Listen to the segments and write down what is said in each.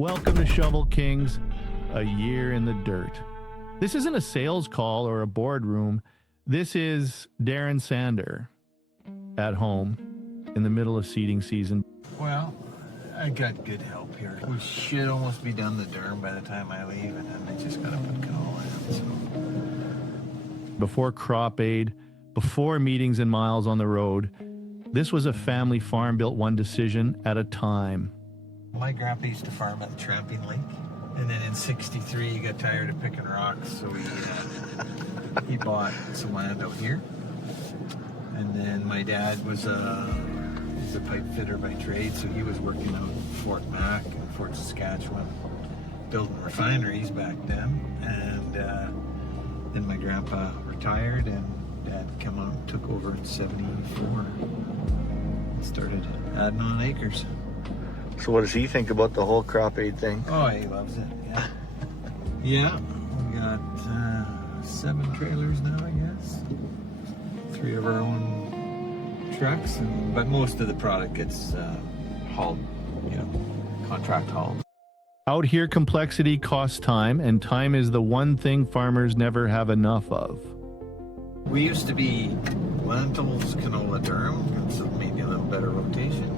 Welcome to Shovel Kings, a year in the dirt. This isn't a sales call or a boardroom. This is Darren Sander at home in the middle of seeding season. Well, I got good help here. We should almost be done the derm by the time I leave, and then I just gotta put canola in. So. Before crop aid, before meetings and miles on the road, this was a family farm built one decision at a time. My grandpa used to farm at Tramping Lake, and then in '63 he got tired of picking rocks, so he bought some land out here. And then my dad was a pipe fitter by trade, so he was working out Fort Mack and Fort Saskatchewan, building refineries back then. And then my grandpa retired, and Dad came on, took over in '74, and started adding on acres. So what does he think about the whole crop aid thing? Oh, he loves it, yeah. Yeah, we got 7 trailers now, I guess. 3 of our own trucks, but most of the product gets hauled, contract hauled. Out here, complexity costs time, and time is the one thing farmers never have enough of. We used to be lentils, canola, durum, and so maybe a little better rotation,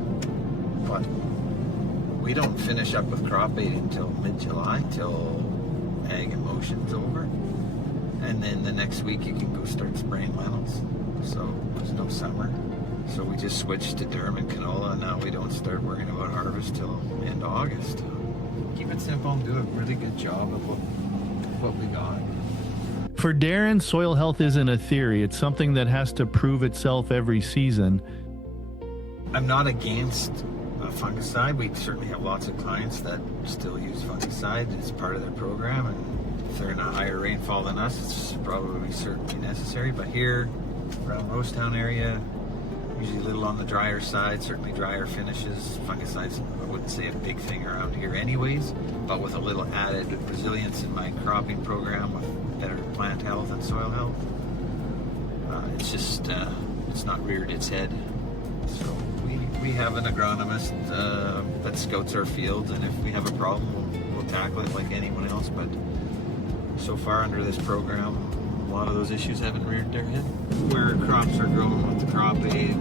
but we don't finish up with crop aid until mid-July, till ag and motion's over. And then the next week you can go start spraying lentils. So there's no summer. So we just switched to durum and canola, and now we don't start worrying about harvest till end of August. Keep it simple and do a really good job of what we got. For Darren, soil health isn't a theory. It's something that has to prove itself every season. I'm not against fungicide. We certainly have lots of clients that still use fungicide. It's part of their program, and if they're in a higher rainfall than us, it's probably certainly necessary. But here around Rosetown area, usually a little on the drier side, certainly drier finishes. Fungicides, I wouldn't say a big thing around here anyways, but with a little added resilience in my cropping program with better plant health and soil health, it's just it's not reared its head. So we have an agronomist that scouts our fields, and if we have a problem, we'll tackle it like anyone else. But so far under this program, a lot of those issues haven't reared their head. Where crops are grown with the crop aid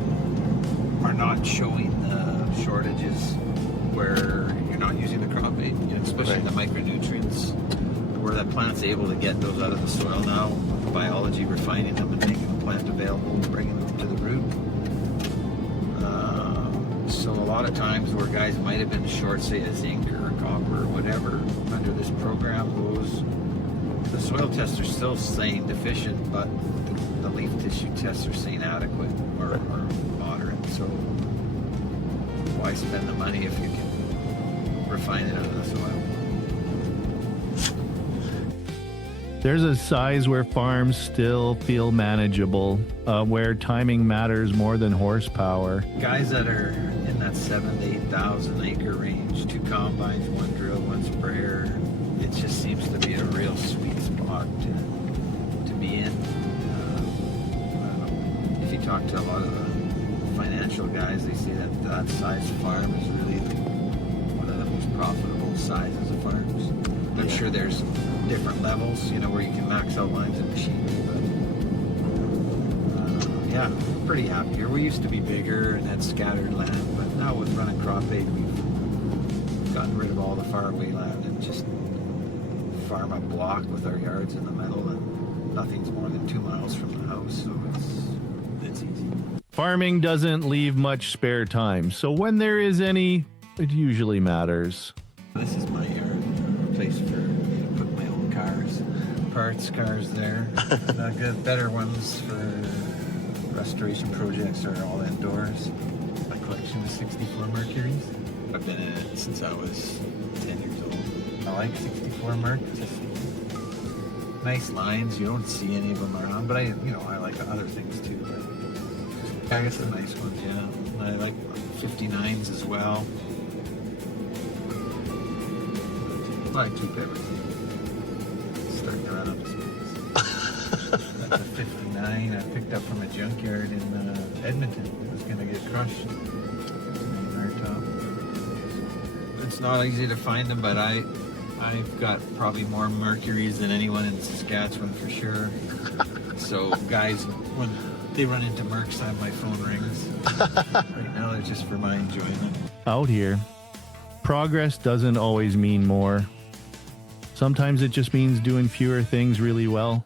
are not showing the shortages where you're not using the crop aid, especially the micronutrients, where that plant's able to get those out of the soil now, biology refining them and making the plant available, bringing them to the root. So a lot of times where guys might have been short, say a zinc or a copper or whatever, under this program, the soil tests are still saying deficient, but the leaf tissue tests are saying adequate or moderate. So why spend the money if you can refine it out of the soil? There's a size where farms still feel manageable, where timing matters more than horsepower. Guys that are in that 7,000 to 8,000 acre range, 2 combines, 1 drill, 1 sprayer, it just seems to be a real sweet spot to be in. If you talk to a lot of the financial guys, they say that size farm is really one of the most profitable sizes of farms. I'm sure there's different levels, where you can max out lines of machinery, but yeah, pretty happy here. We used to be bigger and had scattered land, but now with running crop aid, we've gotten rid of all the faraway land and just farm a block with our yards in the middle, and nothing's more than 2 miles from the house, so it's easy. Farming doesn't leave much spare time, so when there is any, it usually matters. This is my yard, a place for me to put my own cars. Parts cars there. The good, better ones for restoration projects are all indoors. My collection is 64 Mercuries. I've been in it since I was 10 years old. I like 64 Merc. Just nice lines. You don't see any of them around, but I like other things too. But I guess the nice ones, yeah. I like 59s as well. I keep everything. Starting to run out of space. That's a 59 I picked up from a junkyard in Edmonton. It was going to get crushed. Hardtop. It's not easy to find them, but I've got probably more Mercuries than anyone in Saskatchewan for sure. So guys, when they run into Mercs, my phone rings. Right now, they're just for my enjoyment. Out here, progress doesn't always mean more. Sometimes it just means doing fewer things really well.